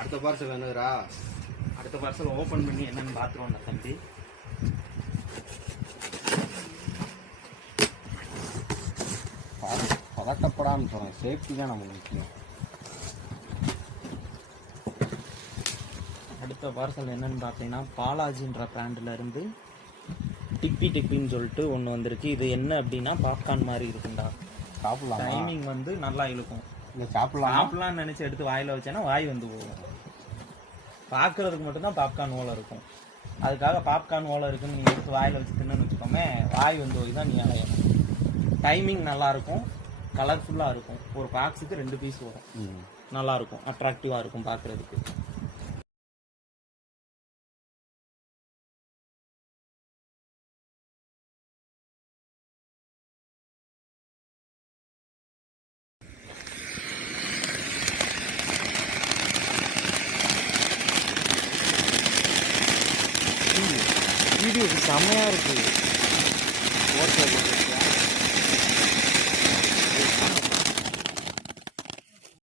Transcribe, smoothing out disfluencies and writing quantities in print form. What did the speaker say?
அடுத்த பார்சல் என்னதுரா? அடுத்த parcel open பண்ணி என்னன்னு பார்த்துருவோம் தம்பி. பதட்டப்படாமல் சொல்கிறேன், சேஃப்டி தான் நமக்கு முக்கியம். அடுத்த பார்சல் என்னன்னு பார்த்தீங்கன்னா பாலாஜின்ற பிராண்டில் இருந்து டிப்பின்னு சொல்லிட்டு ஒன்று வந்திருக்கு. இது என்ன அப்படின்னா பாப்கார்ன் மாதிரி இருக்குண்டா. சாப்பிடலாம். டைமிங் வந்து நல்லா இழுக்கும். இல்லை சாப்பிடலாம்னு நினச்சி எடுத்து வாயில் வச்சேன்னா வாய் வந்து போகும். பார்க்குறதுக்கு மட்டும்தான் பாப்கார்ன் ஓலை இருக்கும். அதுக்காக பாப்கார்ன் ஓலை இருக்குன்னு நீங்கள் எடுத்து வாயில் வச்சு தின்னு வச்சுக்கோமே, வாய் வந்து போய் தான் நீ அலையணும். டைமிங் நல்லாயிருக்கும், கலர்ஃபுல்லாக இருக்கும். ஒரு பாக்ஸுக்கு 2 பீஸ் வரும். நல்லாயிருக்கும், அட்ராக்டிவாக இருக்கும் பார்க்குறதுக்கு. வீடியோ செம்மையாக இருக்குது. ஓகே.